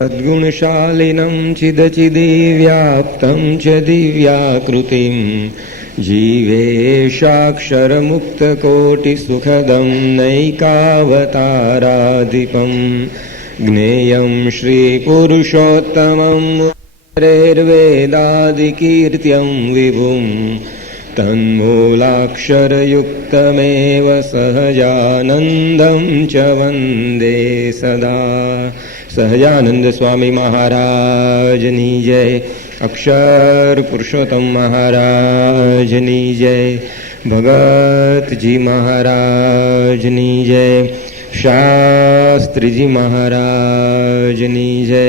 સદ્ગુણશાલિनं ચિદચિદીવ્યાપ્तं ચ દિવ્યાકૃતિં જીવેશાક્ષરમુક્તકોટિસુખદં નૈકાવતારાધિપં જ્ઞેયં શ્રીપુરુષોત્તમં મુરેર્વેદાદિકીર્ત્યં વિભું તન્મૂલાક્ષરયુક્તમેવ સહજાનંદં ચ વંદે સદા. સહજાનંદ સ્વામી મહારાજની જય. અક્ષર પુરુષોત્તમ મહારાજની જય. ભગતજી મહારાજની જય. શાસ્ત્રીજી મહારાજની જય.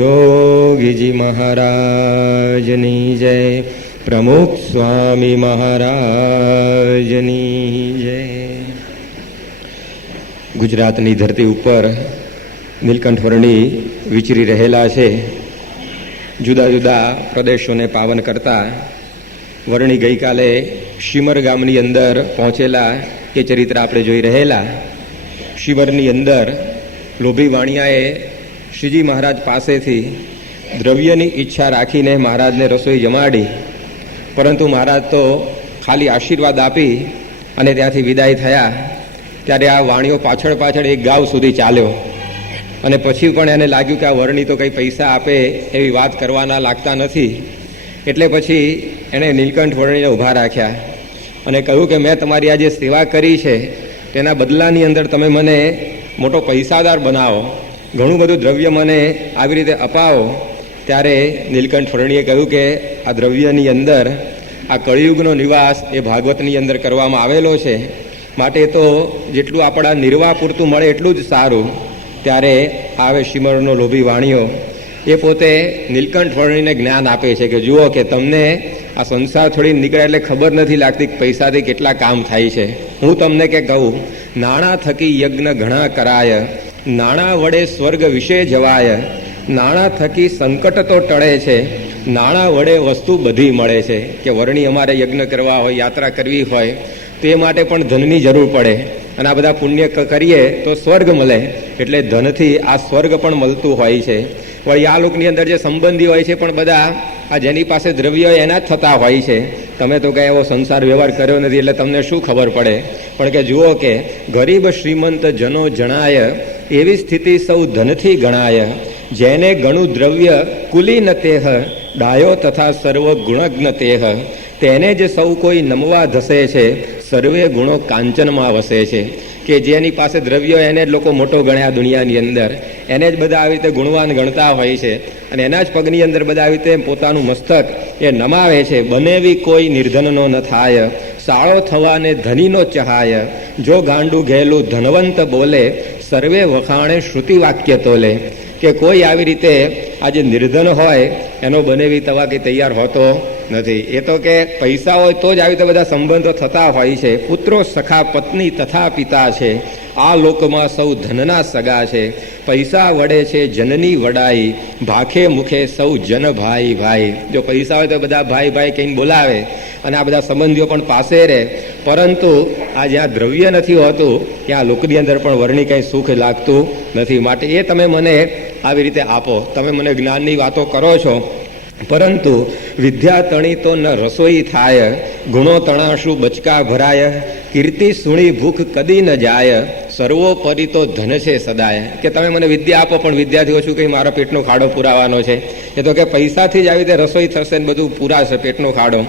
યોગીજી મહારાજની જય. પ્રમુખ સ્વામી મહારાજની જય. ગુજરાતની ધરતી ઉપર નીલકંઠ વર્ણી વિચરી રહેલા છે. જુદા જુદા પ્રદેશોને પાવન કરતા વર્ણી ગઈકાલે શિમર ગામની અંદર પહોંચેલા એ ચરિત્ર આપણે જોઈ રહેલા. શિમરની અંદર લોભી વાણિયાએ શ્રીજી મહારાજ પાસેથી દ્રવ્યની ઈચ્છા રાખીને મહારાજને રસોઈ જમાડી, પરંતુ મહારાજ તો ખાલી આશીર્વાદ આપી અને ત્યાંથી વિદાય થયા. ત્યારે આ વાણિયો પાછળ પાછળ એક ગાવ સુધી ચાલ્યો અને પછી પણ એને લાગ્યું કે આ વર્ણી તો કંઈ પૈસા આપે એવી વાત કરવાના લાગતા નથી. એટલે પછી એણે નીલકંઠ વર્ણીને ઊભા રાખ્યા અને કહ્યું કે મેં તમારી આ જે સેવા કરી છે તેના બદલાની અંદર તમે મને મોટો પૈસાદાર બનાવો, ઘણું બધું દ્રવ્ય મને આવી રીતે અપાવો. ત્યારે નીલકંઠ વર્ણીએ કહ્યું કે આ દ્રવ્યની અંદર આ કળિયુગનો નિવાસ એ ભાગવતની અંદર કરવામાં આવેલો છે, માટે તો જેટલું આપણા નિર્વાહ પૂરતું મળે એટલું જ સારું. ત્યારે આવે શિમરનો લોભી વાણિયો, એ પોતે નીલકંઠ વર્ણીને જ્ઞાન આપે છે કે જુઓ કે તમને આ સંસાર થોડી નીકળે એટલે ખબર નથી લાગતી કે પૈસાથી કેટલા કામ થાય છે. હું તમને કે કહું, નાણાં થકી યજ્ઞ ઘણા કરાય, નાણાં વડે સ્વર્ગ વિશે જવાય, નાણાં થકી સંકટ તો ટળે છે, નાણાં વડે વસ્તુ બધી મળે છે. કે વર્ણી અમારે યજ્ઞ કરવા હોય, યાત્રા કરવી હોય તે માટે પણ ધનની જરૂર પડે અને આ બધા પુણ્ય કરીએ તો સ્વર્ગ મળે, એટલે ધનથી આ સ્વર્ગ પણ મળતું હોય છે. વળી આ લોકની અંદર જે સંબંધી હોય છે પણ બધા આ જેની પાસે દ્રવ્ય હોય એના જ થતા હોય છે. તમે તો કંઈ એવો સંસાર વ્યવહાર કર્યો નથી એટલે તમને શું ખબર પડે. પણ કે જુઓ કે ગરીબ શ્રીમંત જનો જણાય, એવી સ્થિતિ સૌ ધનથી ગણાય. જેને ઘણું દ્રવ્ય કુલી ન તેહ, ડાયો તથા સર્વ ગુણજ્ઞ તેહ. તેને જ સૌ કોઈ નમવા ધસે છે, સર્વે ગુણો કાંચનમાં વસે છે. કે જેની પાસે દ્રવ્ય એને જ લોકો મોટો ગણ્યા દુનિયાની અંદર, એને જ બધા આવી રીતે ગુણવાન ગણતા હોય છે અને એના જ પગની અંદર બધા આવી રીતે પોતાનું મસ્તક એ નમાવે છે. બનેવી કોઈ નિર્ધનનો ન થાય, સાળો થવાને ધનીનો ચહાય. જો ગાંડું ઘેલું ધનવંત બોલે, સર્વે વખાણે શ્રુતિ વાક્ય તોલે. કે કોઈ આવી રીતે આજે નિર્ધન હોય એનો બનેવી તવા કે તૈયાર હોતો નથી. એ તો કે પૈસા હોય તો જ આવી રીતે બધા સંબંધો થતા હોય છે. પુત્રો સખા પત્ની તથા પિતા છે, આ લોકમાં સૌ ધનના સગા છે. પૈસા વડે છે જનની વડાઈ, ભાખે મુખે સૌ જન ભાઈ ભાઈ. જો પૈસા હોય તો બધા ભાઈ ભાઈ કહીને બોલાવે અને આ બધા સંબંધીઓ પણ પાસે રહે, પરંતુ આ જ્યાં દ્રવ્ય નથી હોતું ત્યાં લોકની અંદર પણ વર્ણી કંઈ સુખ લાગતું નથી. માટે એ તમે મને આવી રીતે આપો. તમે મને જ્ઞાનની વાતો કરો છો, પરંતુ વિદ્યા તણી તો ન રસોઈ થાય, ગુણો તણાશું બચકા ભરાય, કીર્તિ સુણી ભૂખ કદી ન જાય, સર્વોપરી તો ધન છે સદાય. કે તમે મને વિદ્યા આપો પણ વિદ્યાથી ઓછું કંઈ મારા પેટનો ખાડો પુરાવાનો છે. એ તો કે પૈસાથી જ આવી રીતે રસોઈ થશે ને બધું પૂરાશે પેટનો ખાડો.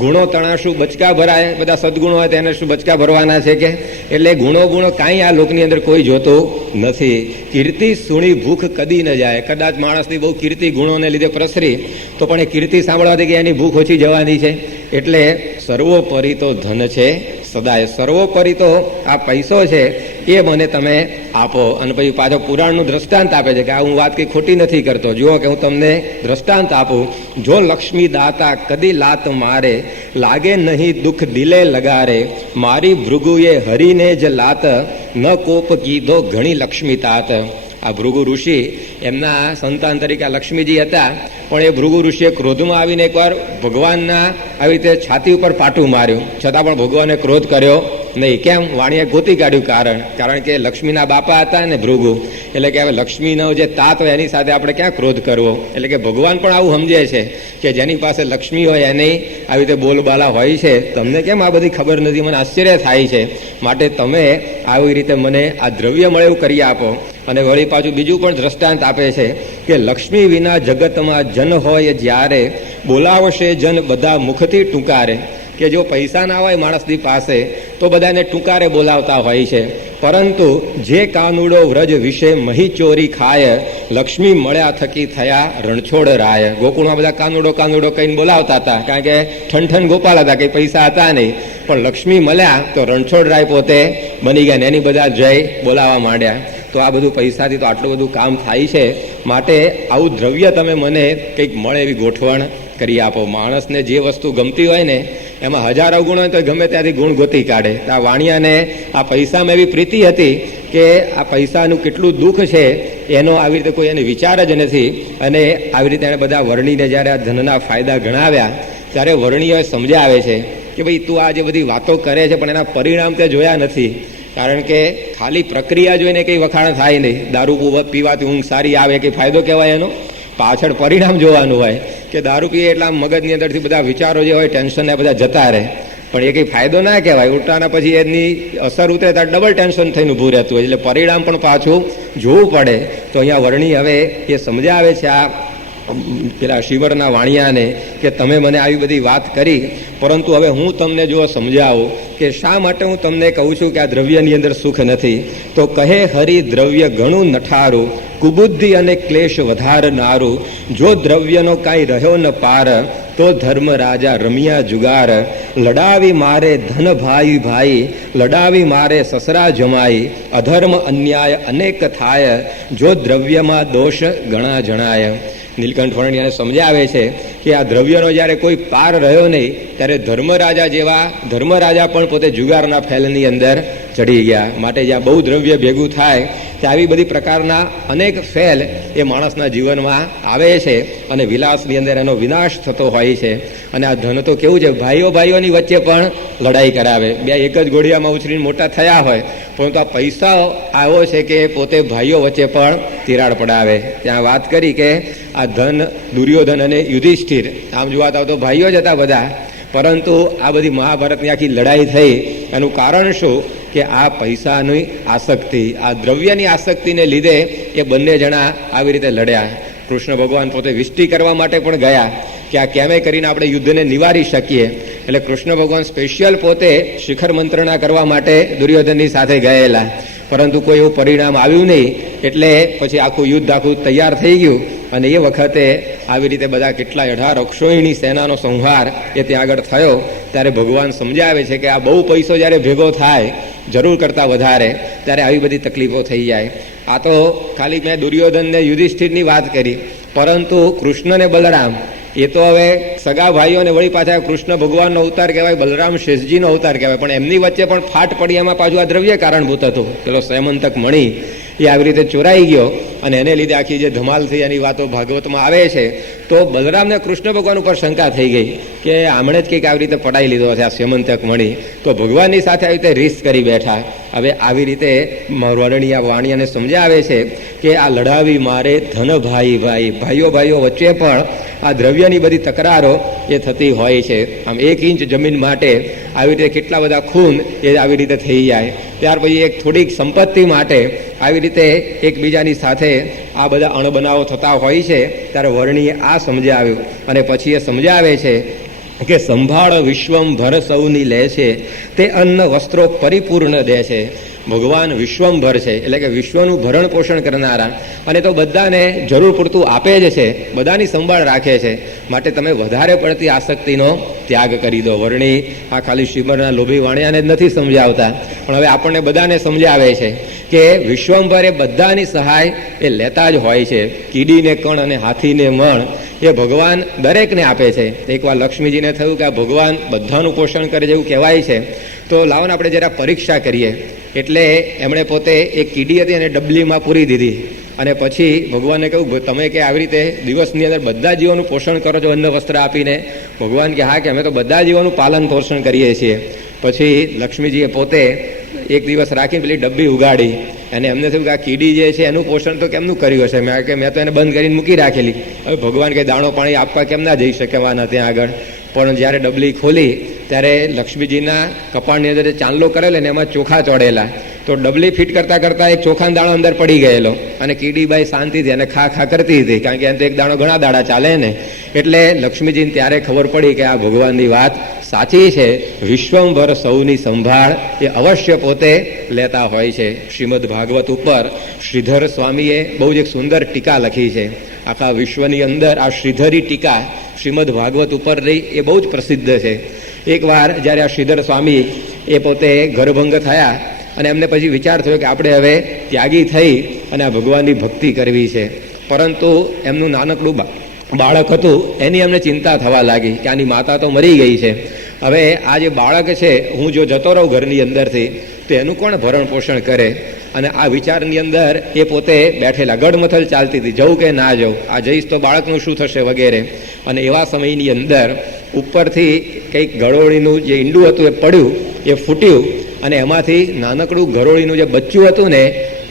ગુણો તણાશું બચકા ભરાય, બધા સદગુણો હોય તેને શું બચકા ભરવાના છે કે? એટલે ગુણો કાંઈ આ લોકની અંદર કોઈ જોતું નથી. કીર્તિ સુણી ભૂખ કદી ન જાય. કદાચ માણસની બહુ કીર્તિ ગુણોને લીધે પ્રસરી તો પણ એ કીર્તિ સાંભળવાથી કે એની ભૂખ ઓછી જવાની છે. એટલે સર્વોપરી તો ધન છે સદાય. સર્વોપરી તો આ પૈસો છે એ મને તમે આપો. અને પછી પાછો પુરાણનું દ્રષ્ટાંત આપે છે કે આ હું વાત કંઈ ખોટી નથી કરતો. જુઓ કે હું તમને દ્રષ્ટાંત આપું. જો લક્ષ્મી દાતા કદી લાત મારે, લાગે નહીં દુઃખ દિલે લગારે, મારી ભૃગુએ હરીને જ લાત, ન કોપ કીધો ઘણી લક્ષ્મી તાત. આ ભૃગુ ઋષિ એમના સંતાન તરીકે લક્ષ્મીજી હતા, પણ એ ભૃગુ ઋષિએ ક્રોધમાં આવીને એકવાર ભગવાનના આવી રીતે છાતી ઉપર પાટું માર્યું, છતાં પણ ભગવાને ક્રોધ કર્યો નહીં. કેમ? વાણીએ ગોતી કાઢ્યું કારણ કે લક્ષ્મીના બાપા હતા ને ભૃગુ, એટલે કે હવે લક્ષ્મીનો જે તાત હોય એની સાથે આપણે ક્યાં ક્રોધ કરવો. એટલે કે ભગવાન પણ આવું સમજે છે કે જેની પાસે લક્ષ્મી હોય એની આવી રીતે બોલબાલા હોય છે. તમને કેમ આ બધી ખબર નથી? મને આશ્ચર્ય થાય છે. માટે તમે આવી રીતે મને આ દ્રવ્ય મળે એવું કરી આપો. અને વળી પાછું બીજું પણ દ્રષ્ટાંત આપે છે કે લક્ષ્મી વિના જગતમાં જન હોય જ્યારે, બોલાવશે જન બધા મુખથી ટૂંકારે. કે જો પૈસા ના હોય માણસની પાસે તો બધાને ટૂંકારે બોલાવતા હોય છે, પરંતુ જે કાનુડો વ્રજ વિશે મહી ચોરી ખાય, લક્ષ્મી મળ્યા થકી થયા રણછોડ રાય. ગોકુળમાં બધા કાનુડો કહીને બોલાવતા હતા, કારણ કે ઠનઠન ગોપાલ હતા, કંઈ પૈસા હતા નહીં. પણ લક્ષ્મી મળ્યા તો રણછોડ રાય પોતે બની ગયા ને એની બધા જય બોલાવવા માંડ્યા. તો આ બધું પૈસાથી તો આટલું બધું કામ થાય છે. માટે આવું દ્રવ્ય તમે મને કંઈક મળે એવી ગોઠવણ કરી આપો. માણસને જે વસ્તુ ગમતી હોય ને એમાં હજારો ગુણ હોય તો ગમે ત્યાંથી ગુણ ગોતી કાઢે. આ વાણિયાને આ પૈસામાં એવી પ્રીતિ હતી કે આ પૈસાનું કેટલું દુઃખ છે એનો આવી રીતે કોઈ એને વિચાર જ નથી. અને આવી રીતે એને બધા વર્ણીને જ્યારે આ ધનના ફાયદા ગણાવ્યા ત્યારે વર્ણીઓએ સમજાવે છે કે ભાઈ તું આ જે બધી વાતો કરે છે પણ એના પરિણામ તે જોયા નથી. કારણ કે ખાલી પ્રક્રિયા જોઈને કંઈ વખાણ થાય નહીં. દારૂ પીવાથી ઊંઘ સારી આવે કે ફાયદો કહેવાય એનો? પાછળ પરિણામ જોવાનું હોય કે દારૂ પીએ એટલે આમ મગજની અંદરથી બધા વિચારો જે હોય ટેન્શન એ બધા જતા રહે, પણ એ કંઈ ફાયદો ના કહેવાય. ઉલટાના પછી એની અસર ઉતરે ત્યારે ડબલ ટેન્શન થઈને ઊભું રહેતું હોય, એટલે પરિણામ પણ પાછું જોવું પડે. તો અહીંયા વર્ણી હવે એ સમજાવે છે આ પેલા શિવરના વાણિયાને કે તમે મને આવી બધી વાત કરી, પરંતુ હવે હું તમને જો સમજાવું કે શા માટે હું તમને કહું છું કે આ દ્રવ્યની અંદર સુખ નથી. તો કહે હરિ દ્રવ્ય ઘણું નઠારું, કુબુદ્ધિ અને ક્લેશ વધારનારું. જો દ્રવ્યનો કાંઈ રહ્યો ન પાર, તો ધર્મ રાજા રમ્યા જુગાર. લડાવી મારે ધન ભાઈ ભાઈ, લડાવી મારે સસરા જમાઈ. અધર્મ અન્યાય અનેક થાય, જો દ્રવ્યમાં દોષ ઘણા જણાય. નીલકંઠ વર્ણિયાને સમજાવે છે કે આ દ્રવ્યનો જ્યારે કોઈ પાર રહ્યો નહીં ત્યારે ધર્મરાજા પણ પોતે જુગારના ફેલની અંદર ચડી ગયા. માટે જ્યાં બહુ દ્રવ્ય ભેગું થાય ત્યાં આવી બધી પ્રકારના અનેક ફેલ એ માણસના જીવનમાં આવે છે અને વિલાસની અંદર એનો વિનાશ થતો હોય છે. અને આ ધન તો કેવું છે, ભાઈઓની વચ્ચે પણ લડાઈ કરાવે. બે એક જ ઘોડિયામાં ઉછરીને મોટા થયા હોય, પરંતુ આ પૈસા આવો છે કે પોતે ભાઈઓ વચ્ચે પણ તિરાડ પડાવે. ત્યાં વાત કરી કે આ ધન દુર્યોધન અને યુધિષ્ઠિર આમ જોવા તો ભાઈઓ જ હતા બધા, પરંતુ આ બધી મહાભારતની આખી લડાઈ થઈ એનું કારણ શું કે આ પૈસાની આસક્તિ, આ દ્રવ્યની આસક્તિને લીધે એ બંને જણા આવી રીતે લડ્યા. કૃષ્ણ ભગવાન પોતે વિષ્ટિ કરવા માટે પણ ગયા કે આ કેમે કરીને આપણે યુદ્ધને નિવારી શકીએ. એટલે કૃષ્ણ ભગવાન સ્પેશિયલ પોતે શિખર મંત્રણા કરવા માટે દુર્યોધનની સાથે ગયેલા, પરંતુ કોઈ એવું પરિણામ આવ્યું નહીં. એટલે પછી આખું યુદ્ધ તૈયાર થઈ ગયું અને એ વખતે આવી રીતે બધા કેટલા 18 અક્ષોહિણી સેનાનો સંહાર એ ત્યાં આગળ થયો. ત્યારે ભગવાન સમજાવે છે કે આ બહુ પૈસો જ્યારે ભેગો થાય જરૂર કરતાં વધારે ત્યારે આવી બધી તકલીફો થઈ જાય. આ તો ખાલી મેં દુર્યોધનને યુધિષ્ઠિરની વાત કરી, પરંતુ કૃષ્ણ ને બલરામ એ તો હવે સગા ભાઈઓને વળી પાછા કૃષ્ણ ભગવાનનો અવતાર કહેવાય, બલરામ શેષજીનો અવતાર કહેવાય, પણ એમની વચ્ચે પણ ફાટ પડી. એમાં પાછું આ દ્રવ્ય કારણભૂત હતું. પેલો સ્યમંતક મણી એ આવી રીતે ચોરાઈ ગયો અને એને લીધે આખી જે ધમાલ થઈ એની વાતો ભાગવતમાં આવે છે. તો બલરામને કૃષ્ણ ભગવાન ઉપર શંકા થઈ ગઈ કે આમણે જ કંઈક આવી રીતે પડાઈ લીધો છે આ સ્યમંતક મણી, તો ભગવાનની સાથે આવી રીતે રીસ કરી બેઠા. હવે આવી રીતે વર્ણિયા વાણિયાને સમજાવે છે કે આ લડાવી મારે ધન ભાઈઓ વચ્ચે પણ આ દ્રવ્યની બધી તકરારો એ થતી હોય છે. આમ 1 ઇંચ જમીન માટે આવી રીતે કેટલા બધા ખૂન એ આવી રીતે થઈ જાય. ત્યાર પછી એક થોડીક સંપત્તિ માટે આવી રીતે એકબીજાની સાથે આ બધા અણબનાવો થતા હોય છે. ત્યારે વર્ણીએ આ સમજાવ્યું અને પછી એ સમજાવે છે કે સંભાળ વિશ્વંભર સૌની લે છે, તે અન્ન વસ્ત્રો પરિપૂર્ણ દે છે. ભગવાન વિશ્વંભર છે, એટલે કે વિશ્વનું ભરણ પોષણ કરનારા, અને તો બધાને જરૂર પૂરતું આપે જ છે, બધાની સંભાળ રાખે છે. માટે તમે વધારે પડતી આસક્તિનો ત્યાગ કરી દો. વર્ણી આ ખાલી શિવરના લોભી વાણિયાને જ નથી સમજાવતા, પણ હવે આપણને બધાને સમજાવે છે કે વિશ્વંભર એ બધાની સહાય એ લેતા જ હોય છે. કીડીને કણ અને હાથીને મણ એ ભગવાન દરેકને આપે છે. એકવાર લક્ષ્મીજીને થયું કે આ ભગવાન બધાનું પોષણ કરે જેવું કહેવાય છે, તો લાવો ને આપણે જરા પરીક્ષા કરીએ. એટલે એમણે પોતે એક કીડી હતી અને ડબલીમાં પૂરી દીધી અને પછી ભગવાનને કહ્યું તમે કે આવી રીતે દિવસની અંદર બધા જીવોનું પોષણ કરો છો અન્ન વસ્ત્ર આપીને? ભગવાન કે હા, કે અમે તો બધા જીવોનું પાલન પોષણ કરીએ છીએ. પછી લક્ષ્મીજીએ પોતે એક દિવસ રાખીને પેલી ડબ્બી ઉગાડી અને એમને થયું કે આ કીડી જે છે એનું પોષણ તો કેમનું કર્યું હશે. મેં તો એને બંધ કરીને મૂકી રાખેલી, હવે ભગવાન કંઈ દાણો પાણી આપવા કેમ ના જઈ શકેવાના ત્યાં આગળ. પણ જ્યારે ડબલી ખોલી ત્યારે લક્ષ્મીજીના કપાળની અંદર ચાંદલો કરેલો ને એમાં ચોખા ચોડેલા. તો ડબલી ફિટ કરતા કરતા એક ચોખાનો દાણો અંદર પડી ગયેલો અને કીડીબાઈ શાંતિથી અને ખા કરતી હતી, કારણ કે એને તો એક દાણો ઘણા દાડા ચાલે ને. એટલે લક્ષ્મીજીને ત્યારે ખબર પડી કે આ ભગવાનની વાત સાચી છે. વિશ્વંભર સૌની સંભાળ એ અવશ્ય પોતે લેતા હોય છે. શ્રીમદ ભાગવત ઉપર શ્રીધર સ્વામીએ બહુ જ એક સુંદર ટીકા લખી છે. આખા વિશ્વની અંદર આ શ્રીધરી ટીકા શ્રીમદ ભાગવત ઉપર રહી એ બહુ જ પ્રસિદ્ધ છે. એકવાર જ્યારે આ શ્રીધર સ્વામી એ પોતે ઘરભંગ થયા અને એમને પછી વિચાર થયો કે આપણે હવે ત્યાગી થઈ અને આ ભગવાનની ભક્તિ કરવી છે. પરંતુ એમનું નાનકડું બાળક હતું એની એમને ચિંતા થવા લાગી કે આની માતા તો મરી ગઈ છે, હવે આ જે બાળક છે હું જો જતો રહું ઘરની અંદરથી તો એનું કોણ ભરણ પોષણ કરે. અને આ વિચારની અંદર એ પોતે બેઠેલા, ગડમથલ ચાલતી હતી, જવું કે ના જવું, આ જઈશ તો બાળકનું શું થશે વગેરે. અને એવા સમયની અંદર ઉપરથી કંઈક ગરોળીનું જે ઈંડું હતું એ પડ્યું, એ ફૂટ્યું અને એમાંથી નાનકડું ગરોળીનું જે બચ્ચું હતું ને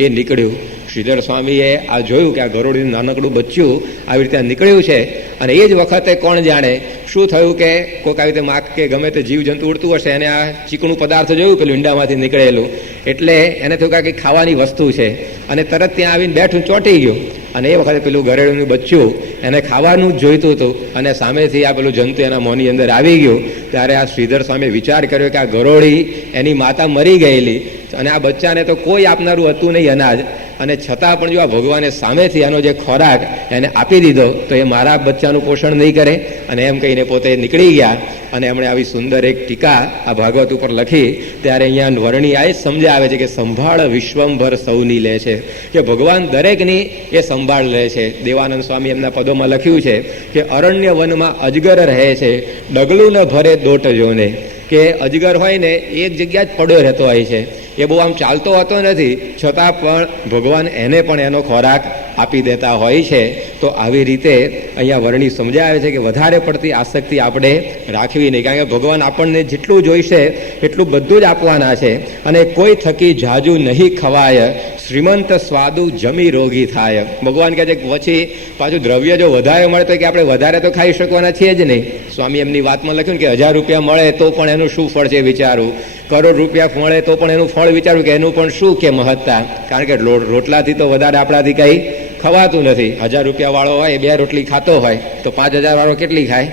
એ નીકળ્યું. શ્રીધર સ્વામીએ આ જોયું કે આ ગરોળીનું નાનકડું બચ્ચું આવી રીતે નીકળ્યું છે. અને એ જ વખતે કોણ જાણે શું થયું કે કોઈક આવી રીતે માખ કે ગમે તે જીવજંતુ ઉડતું હશે એને આ ચીકણું પદાર્થ જોયું પેલું ઈંડામાંથી નીકળેલું, એટલે એને થયું કે કંઈક ખાવાની વસ્તુ છે અને તરત ત્યાં આવીને બેઠું ચોંટી ગયું. અને એ વખતે પેલું ગરેડુનું બચ્ચું એને ખાવાનું જ જોઈતું હતું અને સામેથી આ પેલું જંતુ એના મોંની અંદર આવી ગયું. ત્યારે આ શ્રીધર સ્વામીએ વિચાર કર્યો કે આ ગરોળી એની માતા મરી ગયેલી અને આ બચ્ચાને તો કોઈ આપનારું હતું નહીં અનાજ, અને છતાં પણ જો આ ભગવાને સામેથી એનો જે ખોરાક એને આપી દીધો તો એ મારા બચ્ચાનું પોષણ નહીં કરે. અને એમ કહીને પોતે નીકળી ગયા. અને એમણે આવી સુંદર એક ટીકા આ ભાગવત ઉપર લખી. ત્યારે અહીંયા વર્ણી આ જ સમજાવે છે કે સંભાળ વિશ્વંભર સૌની લે છે, કે ભગવાન દરેકની એ સંભાળ લે છે. દેવાનંદ સ્વામી એમના પદોમાં લખ્યું છે કે અરણ્ય વનમાં અજગર રહે છે, ડગલું ન ભરે દોટ જોને. કે અજગર હોય ને એક જગ્યા જ પડ્યો રહેતો હોય છે, એ બહુ આમ ચાલતો હોતો નથી, છતાં પણ ભગવાન એને પણ એનો ખોરાક આપી દેતા હોય છે. તો આવી રીતે અહીંયા વર્ણી સમજાવે છે કે વધારે પડતી આસક્તિ આપણે રાખવી નહીં, કારણ કે ભગવાન આપણને જેટલું જોઈશે એટલું બધું જ આપવાના છે. અને કોઈ થકી જાજુ નહીં ખવાય, શ્રીમંત સ્વાદુ જમી રોગી થાય. ભગવાન કહે છે કે પછી પાછું દ્રવ્ય જો વધારે મળે તો કે આપણે વધારે તો ખાઈ શકવાના છીએ જ નહીં. સ્વામી એમની વાતમાં લખ્યું કે 1000 રૂપિયા મળે તો પણ એનું શું ફળ છે વિચારવું, કરોડ રૂપિયા મળે તો પણ એનું ફળ વિચારવું કે એનું પણ શું કે મહત્તા. કારણ કે રોટલાથી તો વધારે આપણાથી કંઈ ખવાતું નથી. 1000 રૂપિયા વાળો હોય 2 રોટલી ખાતો હોય તો 5000 વાળો કેટલી ખાય?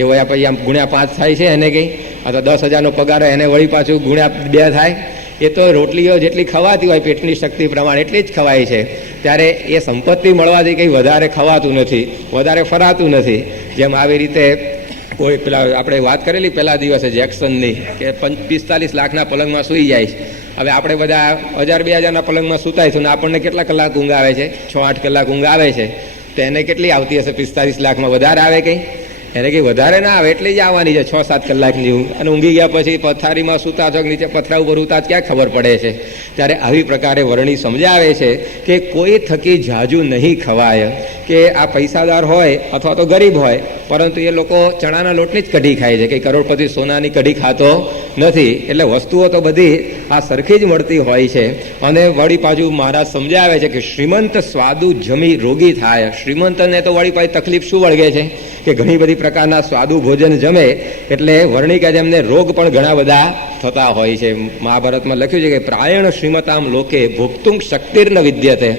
એ હોય પછી આમ ગુણ્યા 5 થાય છે એને કંઈ, અથવા 10,000નો પગાર હોય એને વળી પાછું ગુણ્યા 2 થાય. એ તો રોટલીઓ જેટલી ખવાતી હોય પેટની શક્તિ પ્રમાણે એટલી જ ખવાય છે. ત્યારે એ સંપત્તિ મળવાથી કંઈ વધારે ખવાતું નથી, વધારે ફરાતું નથી. જેમ આવી રીતે કોઈ પેલા આપણે વાત કરેલી પહેલા દિવસે જેક્સનની કે 45 લાખના પલંગમાં સૂઈ જાય છે. હવે આપણે બધા 1000-2000ના પલંગમાં સૂતાઈશું ને આપણને કેટલા કલાક ઊંઘ આવે છે? 6-8 કલાક ઊંઘ આવે છે. તો એને કેટલી આવતી હશે? 45 લાખમાં વધારે આવે કંઈ? એને કંઈ વધારે ના આવે, એટલી જ આવવાની છે 6-7 કલાકની ઊંઘ. અને ઊંઘી ગયા પછી પથારીમાં સૂતા છો નીચે પથરા ઉપર ઉતા ક્યાં ખબર પડે છે. ત્યારે આવી પ્રકારે વર્ણી સમજાવે છે કે કોઈ થકી જાજુ નહીં ખવાય. કે આ પૈસાદાર હોય અથવા તો ગરીબ હોય, પરંતુ એ લોકો ચણાના લોટની જ કઢી ખાય છે, કે કરોડપતિ સોનાની કઢી ખાતો નથી. એટલે વસ્તુઓ તો બધી આ સરખી જ મળતી હોય છે. અને વળી પાછું મહારાજ સમજાવે છે કે શ્રીમંત સ્વાદુ જમી રોગી થાય. શ્રીમંતને તો વળી પાછી તકલીફ શું વળગે છે કે ઘણી બધી પ્રકારના સ્વાદુ ભોજન જમે એટલે વર્ણી કહે છે એમને રોગ પણ ઘણા બધા થતા હોય છે. મહાભારતમાં લખ્યું છે કે પ્રાયણ શ્રીમતામ લોકે ભોક્તુંગ શક્તિર્ન વિદ્યતે,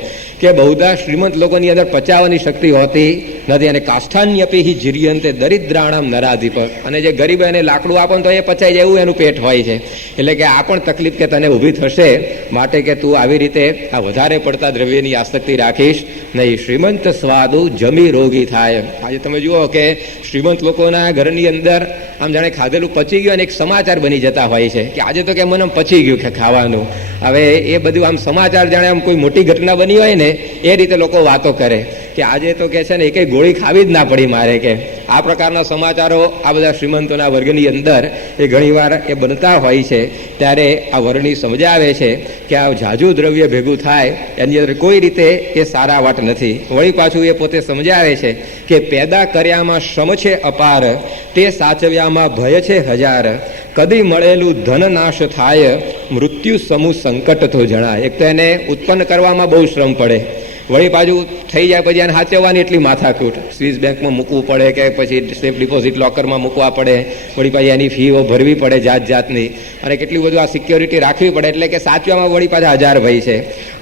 કે બહુધા શ્રીમંત લોકોની અંદર પચાવવાની શક્તિ હોતી નથી. અને કાષ્ઠાન્યપી જીર્યંતે દરિદ્રાણામ નરાધિપ, અને જે ગરીબ એને લાકડું આપો તો એ પચાઈ જાય એવું એનું પેટ હોય છે. એટલે કે આ પણ તકલીફ કે તને ઊભી થશે, માટે કે તું આવી રીતે આ વધારે પડતા દ્રવ્યની આસક્તિ રાખીશ નહીં. શ્રીમંત સ્વાદુ જમી રોગી થાય. આજે તમે જુઓ કે શ્રીમંત લોકોના ઘરની અંદર આમ જાણે ખાધેલું પચી ગયું અને એક સમાચાર બની જતા હોય છે કે આજે તો કે મને પચી ગયું કે ખાવાનું. હવે એ બધું આમ સમાચાર જાણે આમ કોઈ મોટી ઘટના બની હોય ને એ રીતે લોકો વાતો કરે. કે આજે તો કે છે ને એકેય ગોળી ખાવી જ ના પડી મારે, કે આ પ્રકારના સમાચારો આ બધા શ્રીમંતોના વર્ગની અંદર એ ઘણીવાર એ બનતા હોય છે. ત્યારે આ વર્ણિ સમજાવે છે કે આ ઝાઝું દ્રવ્ય ભેગું થાય એની અંદર કોઈ રીતે એ સારા વાટ નથી. વળી પાછું એ પોતે સમજાવે છે કે પેદા કર્યામાં શ્રમ છે અપાર, તે સાચવ્યામાં ભય છે હજાર, કદી મળેલું ધન નાશ થાય, મૃત્યુ સમૂહ સંકટ તો જણાય. એક તો એને ઉત્પન્ન કરવામાં બહુ શ્રમ પડે, વળી પાછું થઈ જાય પછી એને સાચવવાની એટલી માથાકૂટ, સ્વિસ બેંકમાં મૂકવું પડે કે પછી સેફ ડિપોઝિટ લોકરમાં મૂકવા પડે, વળી પાછી એની ફીઓ ભરવી પડે જાત જાતની, અને કેટલી બધું આ સિક્યોરિટી રાખવી પડે, એટલે કે સાચવામાં વળી પાછા હજાર ભય છે.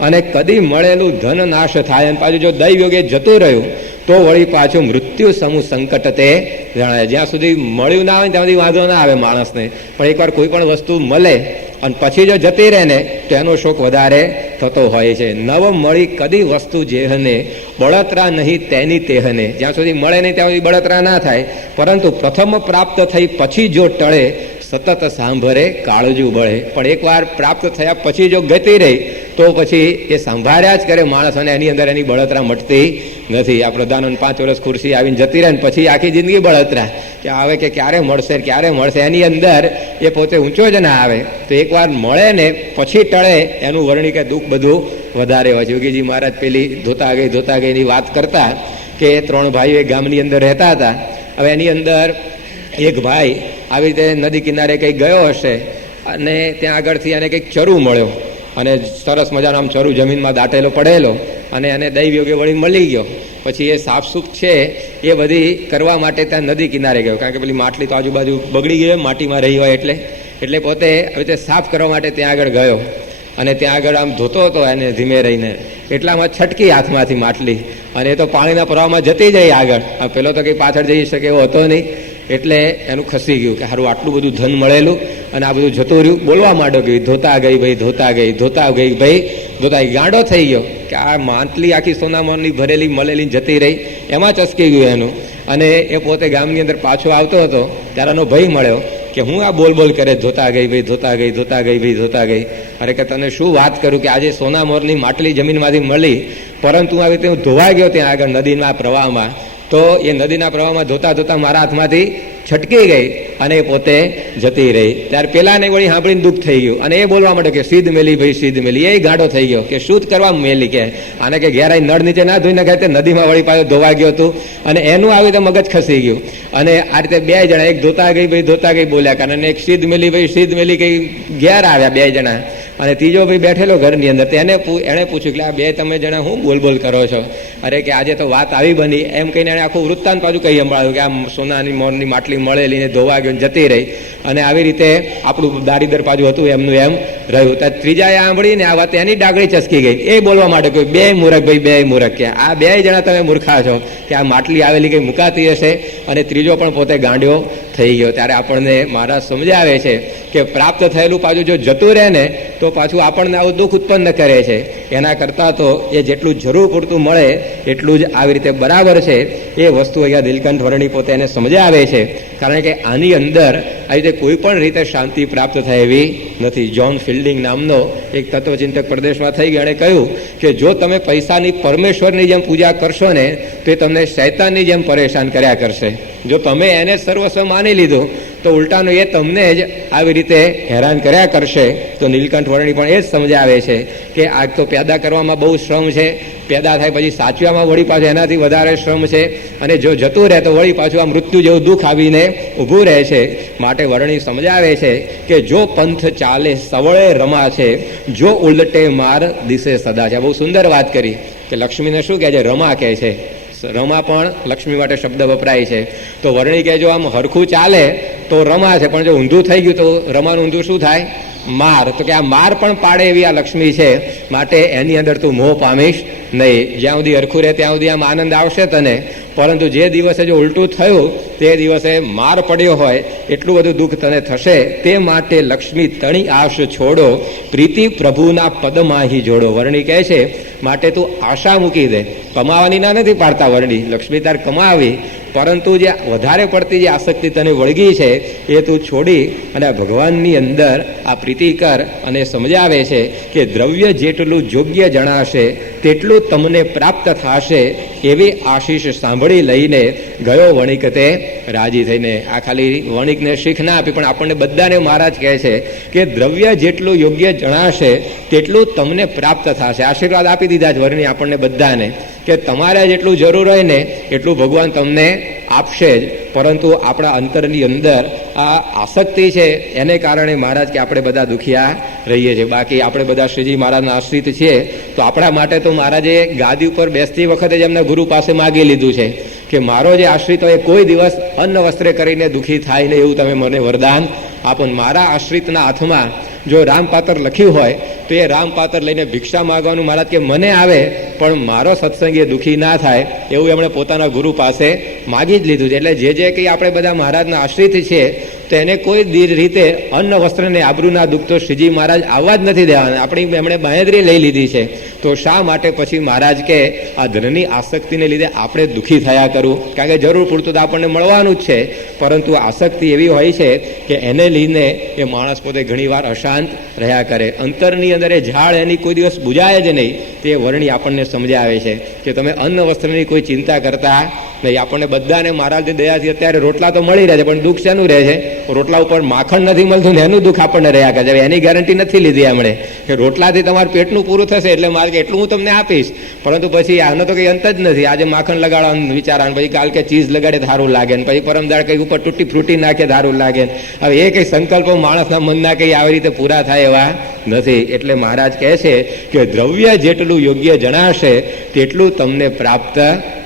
અને કદી મળેલું ધન નાશ થાય, અને પાછું જો દૈવ યોગે જતું રહ્યું તો વળી પાછું મૃત્યુ સમૂહ સંકટ તે જણાય. જ્યાં સુધી મળ્યું ના હોય ત્યાં સુધી વાંધો ના આવે માણસને, પણ એકવાર કોઈ પણ વસ્તુ મળે અને પછી જો જતી રહે ને તો એનો શોક વધારે થતો હોય છે. નવ મળી કદી વસ્તુ જેહને, બળતરા નહીં તેની તેહને. જ્યાં સુધી મળે નહીં ત્યાં સુધી બળતરા ના થાય, પરંતુ પ્રથમ પ્રાપ્ત થઈ પછી જો ટળે, સતત સાંભળે કાળજું બળે. પણ એકવાર પ્રાપ્ત થયા પછી જો ગતિ રહી તો પછી એ સાંભાળ્યા જ કરે માણસ, અને એની અંદર એની બળતરા મટતી નથી. આ પ્રધાનોને 5 વર્ષ ખુરશી આવીને જતી રહે ને પછી આખી જિંદગી બળતરા કે આવે કે ક્યારે મળશે, એની અંદર એ પોતે ઊંચો જ ના આવે. તો એકવાર મળે ને પછી ટળે એનું વર્ણિ કે દુઃખ બધું વધારે હોય છે. યોગીજી મહારાજ પેલી ધોતા ગઈની વાત કરતા કે 3 ભાઈઓ એક ગામની અંદર રહેતા હતા. હવે એની અંદર એક ભાઈ આવી રીતે નદી કિનારે કંઈક ગયો હશે અને ત્યાં આગળથી એને કંઈક ચરુ મળ્યો, અને સરસ મજાનો આમ ચરુ જમીનમાં દાટેલો પડેલો, અને એને દૈવ યોગે વળી મળી ગયો. પછી એ સાફસૂફ છે એ બધી કરવા માટે ત્યાં નદી કિનારે ગયો, કારણ કે પેલી માટલી તો આજુબાજુ બગડી ગઈ હોય, માટીમાં રહી હોય, એટલે પોતે આવી રીતે સાફ કરવા માટે ત્યાં આગળ ગયો, અને ત્યાં આગળ આમ ધોતો હતો એને ધીમે રહીને, એટલામાં છટકી હાથમાંથી માટલી, અને એ તો પાણીના પ્રવાહમાં જતી જાય આગળ. પેલો તો કંઈ પાછળ જઈ શકે એવો હતો નહીં, એટલે એનું ખસી ગયું કે સારું આટલું બધું ધન મળેલું અને આ બધું જતું રહ્યું. બોલવા માંડ્યો કે ધોતા ગઈ ભાઈ. ગાંડો થઈ ગયો કે આ માટલી આખી સોનામોની ભરેલી મળેલી જતી રહી, એમાં ચસકી ગયું એનું. અને એ પોતે ગામની અંદર પાછો આવતો હતો ત્યારે એનો ભય મળ્યો કે હું આ બોલ કરે ધોતા ગઈ. અરે કે તને શું વાત કરું કે આજે સોનામોરની માટલી જમીનમાંથી મળી, પરંતુ આવી રીતે હું ધોવા ગયો ત્યાં આગળ નદીના પ્રવાહમાં, તો એ નદીના પ્રવાહમાં ધોતા મારા હાથમાંથી છટકી ગઈ અને એ પોતે જતી રહી. ત્યારે પેલાને વળી સાંભળીને દુઃખ થઈ ગયું, અને એ બોલવા માંડ્યો કે સીધ મેલી. એ ગાંડો થઈ ગયો કે શું જ કરવા મેલી, કે આને કે ઘેર આવી નળ નીચે ના ધોઈ નાખાય, તે નદીમાં વળી પાછો ધોવા ગયો હતું, અને એનું આવી રીતે મગજ ખસી ગયું. અને આ રીતે 2 જણા, એક ધોતા ગઈ બોલ્યા કારણ, અને એક સીધ મેલી કઈ ઘેર આવ્યા 2 જણા, અને ત્રીજો ભાઈ બેઠેલો ઘરની અંદર. એને પૂછ્યું કે આ 2 તમે જણા હું બોલ કરો છો? અરે કે આજે તો વાત આવી બની, એમ કહીને એને આખું વૃત્તાંત પાછું કહી સંભળાવ્યું કે આ સોનાની મોરની માટલી મળેલી ને ધોવા ગયો જતી રહી, અને આવી રીતે આપણું દારીદર પાછું હતું એમનું એમ રહ્યું. ત્યાં ત્રીજાએ સાંભળીને આ વાત એની ડાગડી ચસકી ગઈ. એ બોલવા માટે કોઈ 2 મૂર્ખ ભાઈ 2 મૂર્ખ, કે આ 2 જણા તમે મૂર્ખા છો કે આ માટલી આવેલી કઈ મુકાતી હશે, અને ત્રીજો પણ પોતે ગાંડ્યો થઈ ગયો. ત્યારે આપણને મહારાજ સમજાવે છે કે પ્રાપ્ત થયેલું પાછું જો જતું રહે ને તો પાછું આપણને આવું દુઃખ ઉત્પન્ન કરે છે. એના કરતાં તો એ જેટલું જરૂર પૂરતું મળે એટલું જ આવી રીતે બરાબર છે. એ વસ્તુ અહીંયા નીલકંઠ વર્ણિ પોતે એને સમજાવે છે, કારણ કે આની અંદર આવી રીતે કોઈ પણ રીતે શાંતિ પ્રાપ્ત થાય એવી નથી. જ્હોન ફિલ્ડિંગ નામનો એક તત્વચિંતક પ્રદેશમાં થઈ ગયો, એણે કહ્યું કે જો તમે પૈસાની પરમેશ્વરની જેમ પૂજા કરશો ને તો એ તમને શૈતાનની જેમ પરેશાન કર્યા કરશે. જો તમે એને સર્વસ્વ માની લીધું તો ઉલટાનું એ તમને જ આવી રીતે હેરાન કર્યા કરશે. તો નીલકંઠ વર્ણિ પણ એ જ સમજાવે છે કે આ તો પેદા કરવામાં બહુ શ્રમ છે, પેદા થાય પછી સાચવામાં વળી પાછું એનાથી વધારે શ્રમ છે, અને જો જતું રહે તો વળી પાછું આ મૃત્યુ જેવું દુઃખ આવીને ઊભું રહે છે. માટે વર્ણિ સમજાવે છે કે જો પંથ ચાલે સવળે રમા છે, જો ઉલટે માર દિશે સદા છે. બહુ સુંદર વાત કરી કે લક્ષ્મીને શું કહે છે? રમા કહે છે. રમા પણ લક્ષ્મી માટે શબ્દ વપરાય છે. તો વર્ણિ કે જો આમ હરખું ચાલે તો રમા છે, પણ જો ઊંધું થઈ ગયું તો રમાનું ઊંધું શું થાય? માર. તો કે આ માર પણ પાડે એવી આ લક્ષ્મી છે, માટે એની અંદર તું મોહ પામીશ નહીં. જ્યાં સુધી હરખું રહે ત્યાં સુધી આમ આનંદ આવશે તને, પરંતુ જે દિવસે જો ઉલટું થયું તે દિવસે માર પડ્યો હોય એટલું બધું દુઃખ તને થશે. તે માટે લક્ષ્મી તણી આશ છોડો, પ્રીતિ પ્રભુના પદમાં જોડો. વર્ણી કહે છે માટે તું આશા મૂકી દે. કમાવાની ના નથી પાડતા વર્ણી, લક્ષ્મી તાર કમાવી, પરંતુ જે વધારે પડતી જે આસક્તિ તને વળગી છે એ તું છોડી અને ભગવાનની અંદર આ પ્રીતિ કર. અને સમજાવે છે કે દ્રવ્ય જેટલું યોગ્ય જણાશે તેટલું તમને પ્રાપ્ત થશે, એવી આશીષ સાંભળી લઈને ગયો વણિક તે રાજી થઈને. આ ખાલી વણિકને શીખ ના આપી, પણ આપણને બધાને મહારાજ કહે છે કે દ્રવ્ય જેટલું યોગ્ય જણાશે તેટલું તમને પ્રાપ્ત થશે. આશીર્વાદ આપી દીધા જ વર્ણી આપણને બધાને કે તમારે જેટલું જરૂર હોય ને એટલું ભગવાન તમને આપશે જ, પરંતુ આપણા અંતરની અંદર આ આસક્તિ છે એને કારણે મહારાજ કે આપણે બધા દુખિયા રહીએ છીએ. બાકી આપણે બધા શ્રીજી મહારાજના આશ્રિત છીએ, તો આપણા માટે તો મહારાજે ગાદી ઉપર બેસતી વખતે જ એમના ગુરુ પાસે માગી લીધું છે કે મારો જે આશ્રિત હોય કોઈ દિવસ અન્ન વસ્ત્રે કરીને દુઃખી થાય ને એવું તમે મને વરદાન આપો. મારા આશ્રિતના હાથમાં જો રામપાત્ર લખ્યું હોય તો એ રામપાત્ર લઈને ભિક્ષા માગવાનું મહારાજ કે મને આવે, પણ મારો સત્સંગી દુઃખી ના થાય એવું એમણે પોતાના ગુરુ પાસે માગી જ લીધું છે. એટલે જે કંઈ આપણે બધા મહારાજના આશ્રિત છીએ તો એને કોઈ રીતે અન્ન વસ્ત્રને આબરૂના દુઃખ તો શ્રીજી મહારાજ આવવા જ નથી દેવાના. આપણી એમણે બાંહેધરી લઈ લીધી છે, તો શા માટે પછી મહારાજ કે આ ધનની આસક્તિને લીધે આપણે દુઃખી થયા કરવું? કારણ કે જરૂર પૂરતું તો આપણને મળવાનું જ છે, પરંતુ આસક્તિ એવી હોય છે કે એને લઈને એ માણસ પોતે ઘણીવાર અશાંત રહ્યા કરે. અંતરની અંદર એ ઝાડ એની કોઈ દિવસ બુજાય જ નહીં. તે વર્ણી આપણને સમજાવે છે કે તમે અન્ન વસ્ત્રની કોઈ ચિંતા કરતા નહીં. આપણને બધાને મહારાજની દયાથી અત્યારે રોટલા તો મળી રહે છે, પણ દુઃખ શેનું રહે છે? રોટલા ઉપર માખણ નથી મળતું ને એનું દુઃખ આપણને રહ્યા કરે છે. એની ગેરંટી નથી લીધી એમણે કે રોટલાથી તમારું પેટનું પૂરું થશે એટલે મારે એટલું હું તમને આપીશ, પરંતુ પછી આનો તો કંઈ અંત જ નથી. આજે માખણ લગાડવાનું વિચારવાનું, પછી કાલ કે ચીઝ લગાડે સારું લાગે ને પછી પરમદાળ કંઈ ઉપર તૂટી ફ્રૂટી નાખે સારું લાગે. હવે એ કંઈ સંકલ્પો માણસના મનના કંઈ આવી રીતે પૂરા થાય એવા નથી. એટલે મહારાજ કહે છે કે દ્રવ્ય જેટલું યોગ્ય જણાશે તેટલું તમને પ્રાપ્ત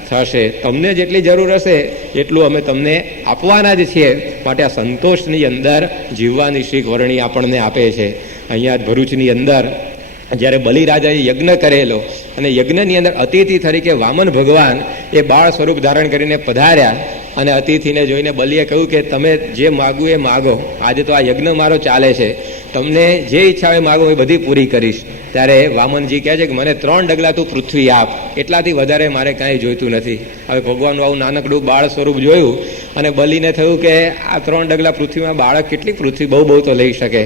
થશે. તમને જેટલી જરૂર હશે એટલું અમે તમને આપવાના જ છીએ. માટે આ સંતોષની અંદર જીવવાની શીખ વર્ણી આપણને આપે છે. અહીંયા ભરૂચની અંદર જ્યારે બલિરાજાએ યજ્ઞ કરેલો અને યજ્ઞની અંદર અતિથિ તરીકે વામન ભગવાન એ બાળ સ્વરૂપ ધારણ કરીને પધાર્યા અને અતિથિને જોઈને બલિએ કહ્યું કે તમે જે માગવું એ માગો, આજે તો આ યજ્ઞ મારો ચાલે છે, તમને જે ઈચ્છા હોય માગો એ બધી પૂરી કરીશ. ત્યારે વામનજી કહે છે કે મને 3 ડગલા તું પૃથ્વી આપ, એટલાથી વધારે મારે કાંઈ જોઈતું નથી. હવે ભગવાનનું આવું નાનકડું બાળ સ્વરૂપ જોયું અને બલિને થયું કે આ 3 ડગલા પૃથ્વીમાં બાળક કેટલી પૃથ્વી બહુ તો લઈ શકે,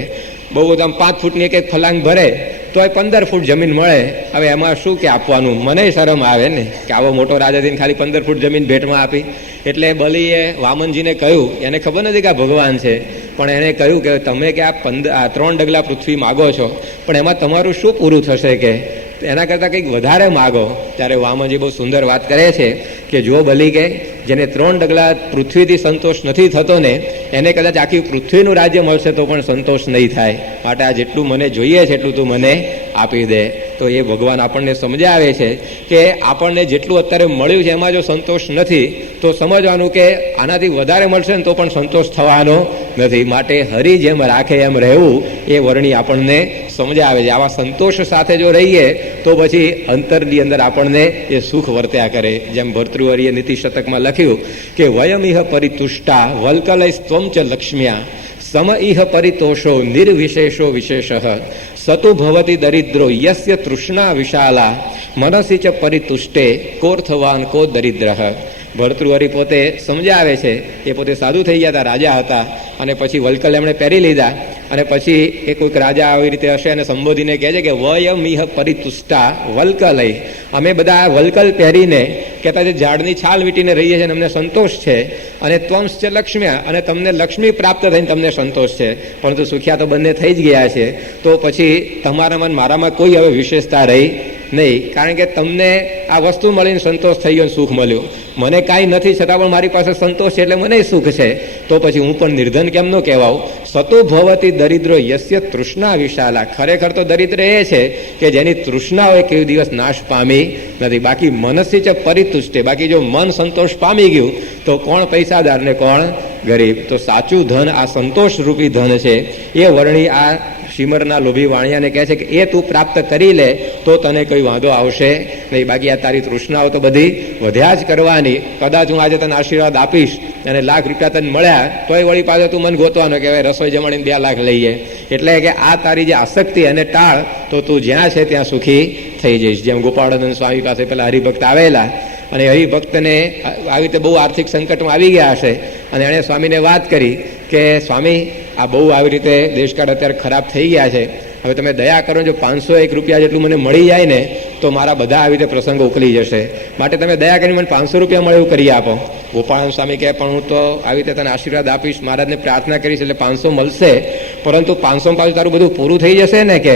બહુ આમ 5 ફૂટની એક ફલાંગ ભરે તો એ 15 ફૂટ જમીન મળે. હવે એમાં શું કે આપવાનું? મને શરમ આવે ને કે આવો મોટો રાજા થઈને ખાલી 15 ફૂટ જમીન ભેટમાં આપી. એટલે બલિએ વામનજીને કહ્યું, એને ખબર નથી કે આ ભગવાન છે, પણ એને કહ્યું કે તમે કે આ 3 ડગલા પૃથ્વી માગો છો, પણ એમાં તમારું શું પૂરું થશે કે એના કરતાં કંઈક વધારે માગો. ત્યારે વામનજી બહુ સુંદર વાત કરે છે કે જો બલિ કે જેને 3 ડગલા પૃથ્વીથી સંતોષ નથી થતો ને એને કદાચ આખી પૃથ્વીનું રાજ્ય મળશે તો પણ સંતોષ નહીં થાય. માટે આ જેટલું મને જોઈએ છે એટલું તું મને આપી દે. તો એ ભગવાન આપણને સમજાવે છે કે આપણને જેટલું અત્યારે મળ્યું છે એમાં જો સંતોષ નથી તો સમજવાનું કે આનાથી વધારે મળશે ને તો પણ સંતોષ થવાનો નથી. માટે હરિ જેમ રાખે એમ રહેવું એ વર્ણી આપણને સમજાવે છે. આવા સંતોષ સાથે જો રહીએ તો પછી અંતરની અંદર આપણને એ સુખ વર્ત્યા કરે. જેમ ભર્તૃહરિએ નીતિ શતકમાં લખ્યું કે વયમ ઇહ પરિતુષ્ટા વલ્કલય સ્ત્વમ ચ લક્ષ્મ્યા સમ ઇહ પરિતોષો નિર્વિશેષો વિશેષ સતુ ભવતી દરિદ્રો યસ્ય તૃષ્ણા વિશાલા મનસી ચ પરિતુષ્ટે કોર્થવાન કો દરિદ્ર. ભર્તૃહરિ પોતે સમજાવે છે. એ પોતે સાધુ થઈ ગયા હતા, રાજા હતા, અને પછી વલ્કલ એમણે પહેરી લીધા અને પછી એ કોઈક રાજા આવી રીતે હશે અને સંબોધીને કહે છે કે વયમિહ પરિતુષ્ટા વલ્કલય, અમે બધા વલ્કલ પહેરીને કહેતા છે ઝાડની છાલ વીટીને રહીએ છીએ અને અમને સંતોષ છે, અને ત્વંશ લક્ષ્મ્યા, અને તમને લક્ષ્મી પ્રાપ્ત થઈને તમને સંતોષ છે, પરંતુ સુખ્યા તો બંને થઈ જ ગયા છે. તો પછી તમારામાં મારામાં કોઈ હવે વિશેષતા રહી નહીં, કારણ કે તમને આ વસ્તુ મળીને સંતોષ થઈ ગયો, સુખ મળ્યું. મને કાંઈ નથી છતાં પણ મારી પાસે સંતોષ છે એટલે મને સુખ છે. તો પછી હું પણ નિર્ધન કેમ ન કહેવાઉં? સતો ભવતી દરિદ્રો યસ્ય તૃષ્ણા વિશાલા. ખરેખર તો દરિદ્ર એ છે કે જેની તૃષ્ણા હોય કોઈ દિવસ નાશ પામી નથી. બાકી મનસ્ય ચ પરિતુષ્ટે, બાકી જો મન સંતોષ પામી ગયું તો કોણ પૈસાદાર ને કોણ ગરીબ. તો સાચું ધન આ સંતોષરૂપી ધન છે. એ વર્ણી આ શિમરના લોભી વાણિયાને કહે છે કે એ તું પ્રાપ્ત કરી લે તો તને કોઈ વાંધો આવશે નહીં. બાકી આ તારી તૃષ્ણાઓ તો બધી વધ્યા જ કરવાની. કદાચ હું આજે તને આશીર્વાદ આપીશ અને લાખ રૂપિયા તને મળ્યા તોય વળી પાછો તું મને ગોતવાનો કે હવે રસોઈ જમાડીને 2 લાખ લઈએ. એટલે કે આ તારી જે આસક્તિ અને ટાળ તો તું જ્યાં છે ત્યાં સુખી થઈ જઈશ. જેમ ગોપાળાનંદ સ્વામી પાસે પેલા હરિભક્ત આવેલા અને હરિભક્તને આવી રીતે બહુ આર્થિક સંકટમાં આવી ગયા હશે અને એણે સ્વામીને વાત કરી કે સ્વામી આ બહુ આવી રીતે દેશકાળ અત્યારે ખરાબ થઈ ગયા છે, હવે તમે દયા કરો, જો 501 રૂપિયા જેટલું મને મળી જાય ને તો મારા બધા આવી રીતે પ્રસંગો ઉકલી જશે, માટે તમે દયા કરીને મને 500 રૂપિયા મળે એવું કરી આપો. ગોપાળાનંદ સ્વામી કહે પણ હું તો આવી રીતે તને આશીર્વાદ આપીશ, મહારાજને પ્રાર્થના કરીશ એટલે 500 મળશે, પરંતુ 500 પાછું તારું બધું પૂરું થઈ જશે ને. કે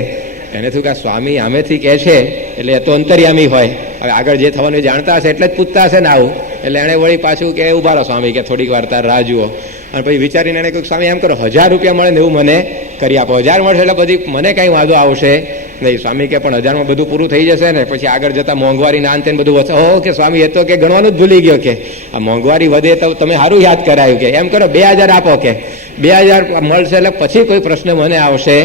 એને થયું કે સ્વામી આમેથી કહે છે એટલે એ તો અંતર્યામી હોય, હવે આગળ જે થવાનું જાણતા હશે એટલે જ પૂછતા હશે ને આવું. એટલે એણે વળી પાછું કે ઉભા રહો સ્વામી કે થોડીક વાર તાર રાહ જુઓ. અને પછી વિચારીને એને કહ્યું સ્વામી એમ કરો 1000 રૂપિયા મળે ને એવું મને કરી આપો. 1000 મળશે એટલે બધી મને કંઈ વાંધો આવશે નહીં. સ્વામી કે પણ 1000માં બધું પૂરું થઈ જશે ને, પછી આગળ જતા મોંઘવારી ના અંતે બધું વધશે. હો કે સ્વામી એ તો કે ગણવાનું જ ભૂલી ગયો કે આ મોંઘવારી વધે તો તમે સારું યાદ કરાયું કે એમ કરો 2000 આપો, કે 2000 મળશે એટલે પછી કોઈ પ્રશ્ન મને આવશે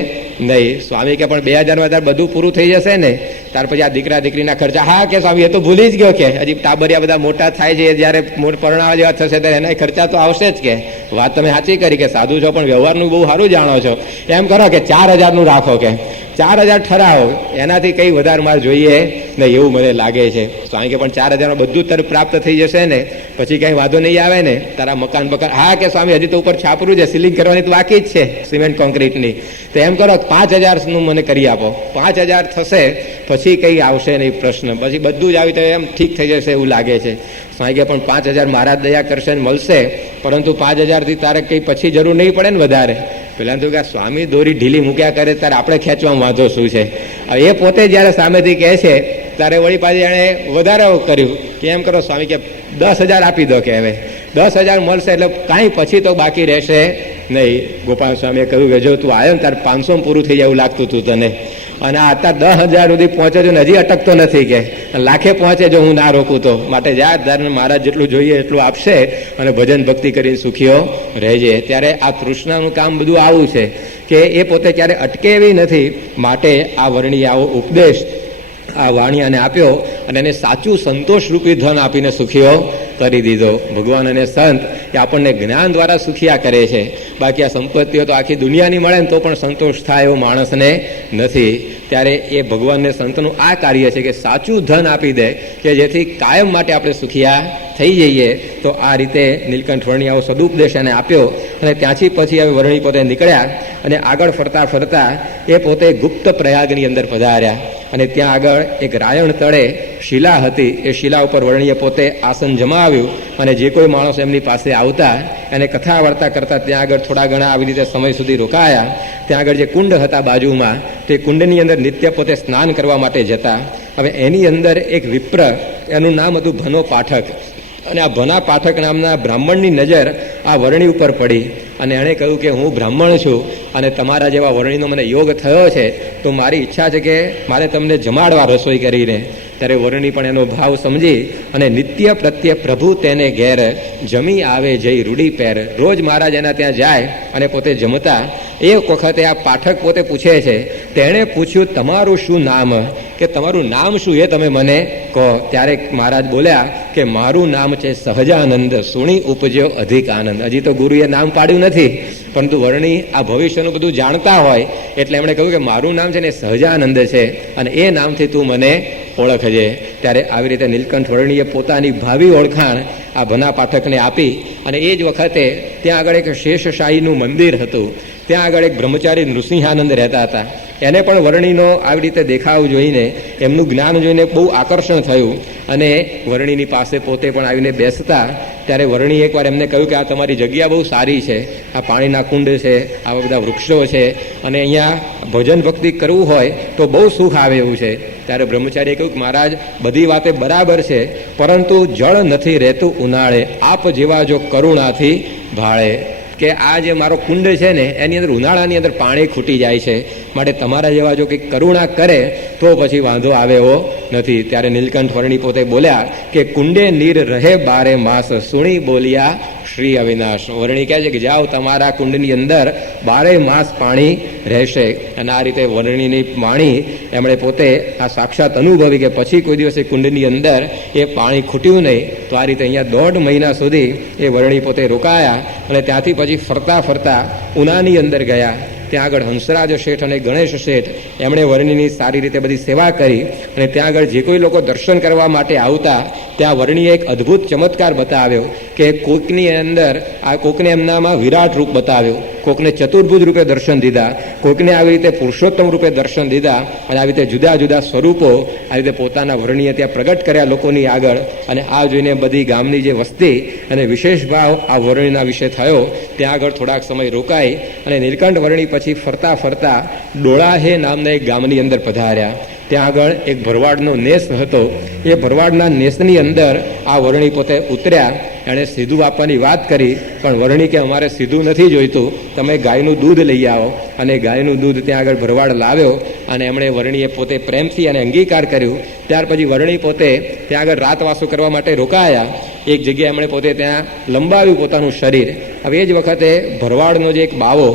નહીં. સ્વામી કે પણ 2000 બધું પૂરું થઈ જશે ને ત્યાર પછી આ દીકરા દીકરીના ખર્ચા. હા કે સ્વામી એ તો ભૂલી જ ગયો કે હજી ટાબરિયા બધા મોટા થાય છે, જ્યારે પરણાવા જેવા થશે ત્યારે એના ખર્ચા તો આવશે જ. કે વાત તમે સાચી કરી કે સાધુ છો પણ વ્યવહારનું બહુ સારું જાણો છો. એમ કરો કે 4000નું રાખો, કે 4000 ઠરાવો, એનાથી કંઈ વધારે મારે જોઈએ નહીં એવું મને લાગે છે. સ્વામી કે પણ 4000માં બધું તરફ પ્રાપ્ત થઈ જશે ને પછી કંઈ વાંધો નહીં આવે ને તારા મકાન બકાન. હા કે સ્વામી હજી તો ઉપર છાપરું છે, સીલિંગ કરવાની તો બાકી જ છે સિમેન્ટ કોન્ક્રીટની. તો એમ કરો 5000નું મને કરી આપો. 5000 થશે પછી કંઈ આવશે નહીં પ્રશ્ન, પછી બધું જ આવી તો એમ ઠીક થઈ જશે એવું લાગે છે. સ્વામી કે પણ 5000 મારા દયા કરશે ને મળશે, પરંતુ 5000થી તારે કંઈ પછી જરૂર નહીં પડે ને વધારે. પેલા તો કે સ્વામી દોરી ઢીલી મૂક્યા કરે ત્યારે આપણે ખેંચવામાં વાંધો શું છે. એ પોતે જ્યારે સામેથી કહે છે ત્યારે વળી પાછી એણે વધારે કર્યું કે એમ કરો સ્વામી કે 10000 આપી દો, કે હવે 10000 મળશે એટલે કાંઈ પછી તો બાકી રહેશે નહીં. ગોપાલ સ્વામીએ કહ્યું કે જો તું આવ્યો ને તારે 500 પૂરું થઈ જાય એવું લાગતું હતું તને, અને અત્યારે 10,000 સુધી પહોંચે છે ને હજી અટકતો નથી, કે લાખે પહોંચે જો હું ના રોકું તો. માટે જા ધારને મહારાજ જેટલું જોઈએ એટલું આપશે અને ભજન ભક્તિ કરીને સુખીઓ રહેજે. ત્યારે આ તૃષ્ણાનું કામ બધું આવું છે કે એ પોતે ક્યારે અટકે એવી નથી. માટે આ વર્ણીએ આવો ઉપદેશ આ વાણિયાને આપ્યો અને એને સાચું સંતોષરૂપી ધન આપીને સુખીઓ કરી દીધો. ભગવાન અને સંત એ આપણને જ્ઞાન દ્વારા સુખિયા કરે છે, બાકી આ સંપત્તિઓ તો આખી દુનિયાની મળે ને તો પણ સંતોષ થાય એવો માણસને નથી. ત્યારે એ ભગવાનને સંતનું આ કાર્ય છે કે સાચું ધન આપી દે કે જેથી કાયમ માટે આપણે સુખિયા થઈ જઈએ. તો આ રીતે નીલકંઠ વર્ણી આવો સદુપદેશ એને આપ્યો અને ત્યાંથી પછી હવે વર્ણી પોતે નીકળ્યા અને આગળ ફરતા ફરતા એ પોતે ગુપ્ત પ્રયાગની અંદર પધાર્યા. અને ત્યાં આગળ એક રાયણ તળે શિલા હતી, એ શિલા ઉપર વર્ણીએ પોતે આસન જમાવ્યું અને જે કોઈ માણસ એમની પાસે આવતા એને કથા વાર્તા કરતા ત્યાં આગળ થોડા ઘણા આવી રીતે સમય સુધી રોકાયા. ત્યાં આગળ જે કુંડ હતા બાજુમાં તે કુંડની અંદર નિત્ય પોતે સ્નાન કરવા માટે જતા. હવે એની અંદર એક વિપ્ર, એનું નામ હતું ભનો પાઠક, અને આ ભના પાઠક નામના બ્રાહ્મણની નજર આ વર્ણી ઉપર પડી અને એણે કહ્યું કે હું બ્રાહ્મણ છું અને તમારા જેવા વર્ણીનો મને યોગ થયો છે, તો મારી ઈચ્છા છે કે મારે તમને જમાડવા રસોઈ કરીને. ત્યારે વર્ણી પણ એનો ભાવ સમજી અને નિત્ય પ્રત્યે પ્રભુ તેને ઘેર જમી આવે જઈ રૂડી પહેર. રોજ મહારાજ એના ત્યાં જાય અને પોતે જમતા. એક વખતે આ પાઠક પોતે પૂછે છે, તેણે પૂછ્યું તમારું શું નામ, કે તમારું નામ શું એ તમે મને કહો. ત્યારે મહારાજ બોલ્યા કે મારું નામ છે સહજાનંદ, સુણી ઉપજ્યો અધિક આનંદ. હજી તો ગુરુએ નામ પાડ્યું નથી, પરંતુ વર્ણી આ ભવિષ્યનું બધું જાણતા હોય એટલે એમણે કહ્યું કે મારું નામ છે ને સહજાનંદ છે અને એ નામથી તું મને ઓળખજે. ત્યારે આવી રીતે નીલકંઠ વર્ણીએ પોતાની ભાવિ ઓળખાણ આ ભના પાઠકને આપી. અને એ જ વખતે ત્યાં આગળ એક શેષશાહીનું મંદિર હતું. ત્યાં આગળ એક બ્રહ્મચારી નૃસિંહાનંદ રહેતા હતા. એને પણ વર્ણીનો આવી રીતે દેખાવ જોઈને, એમનું જ્ઞાન જોઈને બહુ આકર્ષણ થયું અને વર્ણીની પાસે પોતે પણ આવીને બેસતા. ત્યારે વર્ણી એકવાર એમને કહ્યું કે આ તમારી જગ્યા બહુ સારી છે, આ પાણીના કુંડ છે, આવા બધા વૃક્ષો છે અને અહીંયા ભજન ભક્તિ કરવું હોય તો બહુ સુખ આવે એવું છે. ત્યારે બ્રહ્મચારીએ કહ્યું કે મહારાજ બધી વાતે બરાબર છે, પરંતુ જળ નથી રહેતું ઉનાળે, આપ જેવા જો કરુણાથી ભાળે. કે આ જે મારો કુંડ છે ને એની અંદર ઉનાળાની અંદર પાણી ખૂટી જાય છે, માટે તમારા જેવા જો કંઈક કરુણા કરે તો પછી વાંધો આવે એવો નથી. ત્યારે નીલકંઠ વર્ણી પોતે બોલ્યા કે કુંડે નીર રહે 12 માસ, સુણી બોલ્યા શ્રી અવિનાશ. વર્ણી કહે છે કે જાઓ, તમારા કુંડની અંદર 12 માસ પાણી રહેશે. અને આ રીતે વર્ણીની વાણી એમણે પોતે આ સાક્ષાત અનુભવી કે પછી કોઈ દિવસ એ કુંડની અંદર એ પાણી ખૂટ્યું નહીં. તો આ રીતે અહીંયા 1.5 મહિના સુધી એ વર્ણી પોતે રોકાયા અને ત્યાંથી પછી ફરતા ફરતા ઉનાની અંદર ગયા. ત્યાં આગળ હંસરાજ શેઠ અને ગણેશ શેઠ એમણે વર્ણીની સારી રીતે બધી સેવા કરી. અને ત્યાં આગળ જે કોઈ લોકો દર્શન કરવા માટે આવતા ત્યાં વર્ણીએ એક અદ્ભુત ચમત્કાર બતાવ્યો કે કોકની અંદર આ કોકને એમનામાં વિરાટ રૂપ બતાવ્યો, કોકને ચતુર્ભુજ રૂપે દર્શન દીધા, કોકને આવી રીતે પુરુષોત્તમ રૂપે દર્શન દીધા. અને આવી રીતે જુદા જુદા સ્વરૂપો આવી રીતે પોતાના વર્ણીએ ત્યાં પ્રગટ કર્યા લોકોની આગળ. અને આ જોઈને બધી ગામની જે વસ્તી અને વિશેષ ભાવ આ વર્ણીના વિશે થયો. ત્યાં આગળ થોડાક સમય રોકાઈ અને નીલકંઠ વર્ણી પછી ફરતા ફરતા ડોળાહે નામના એક ગામની અંદર પધાર્યા. ત્યાં આગળ એક ભરવાડનો નેસ હતો. એ ભરવાડના નેસની અંદર આ વર્ણી પોતે ઉતર્યા. એણે સીધું આપવાની વાત કરી, પણ વર્ણી કે અમારે સીધું નથી જોઈતું, તમે ગાયનું દૂધ લઈ આવો. અને ગાયનું દૂધ ત્યાં આગળ ભરવાડ લાવ્યો અને એમણે વર્ણીએ પોતે પ્રેમથી અને અંગીકાર કર્યું. ત્યાર પછી વર્ણી પોતે ત્યાં આગળ રાતવાસો કરવા માટે રોકાયા. એક જગ્યાએ એમણે પોતે ત્યાં લંબાવ્યું પોતાનું શરીર. હવે એ જ વખતે ભરવાડનો જે એક બાવો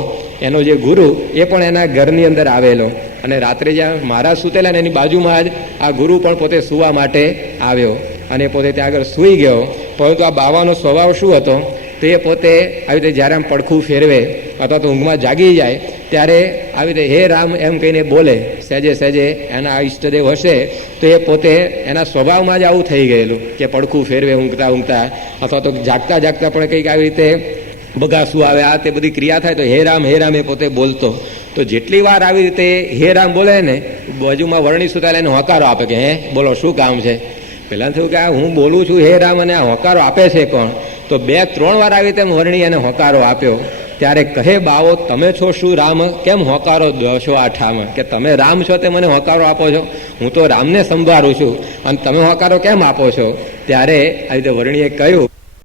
એનો જે ગુરુ એ પણ એના ઘરની અંદર આવેલો. અને રાત્રે જ્યાં મહારાજ સૂતેલા ને એની બાજુમાં જ આ ગુરુ પણ પોતે સૂવા માટે આવ્યો. અને પોતે ત્યાં આગળ સૂઈ ગયો. પરંતુ આ બાવાનો સ્વભાવ શું હતો? તે પોતે આવી રીતે જ્યારે આમ પડખું ફેરવે અથવા તો ઊંઘમાં જાગી જાય ત્યારે આવી રીતે હે રામ એમ કહીને બોલે. સહેજે સહેજે એના ઈષ્ટદેવ હશે તો એ પોતે એના સ્વભાવમાં જ આવું થઈ ગયેલું કે પડખું ફેરવે ઊંઘતા ઊંઘતા અથવા તો જાગતા જાગતા પણ કંઈક આવી રીતે બગાસું આવે, આ તે બધી ક્રિયા થાય તો હે રામ એ પોતે બોલતો. તો જેટલી વાર આવી રીતે હે રામ બોલે ને બાજુમાં વર્ણી સુતાલે એને હોકારો આપે કે હે બોલો શું કામ છે. પહેલાં થયું કે આ હું બોલું છું હે રામ અને આ હોકારો આપે છે કોણ? તો 2-3 વાર આવી રીતે વર્ણી એને હોકારો આપ્યો. ત્યારે કહે બાવો તમે છો શું રામ, કેમ હોકારો દો છો આ ઠામ? કે તમે રામ છો તે મને હોકારો આપો છો? હું તો રામને સંભાળું છું અને તમે હોકારો કેમ આપો છો? ત્યારે આવી રીતે વર્ણીએ કહ્યું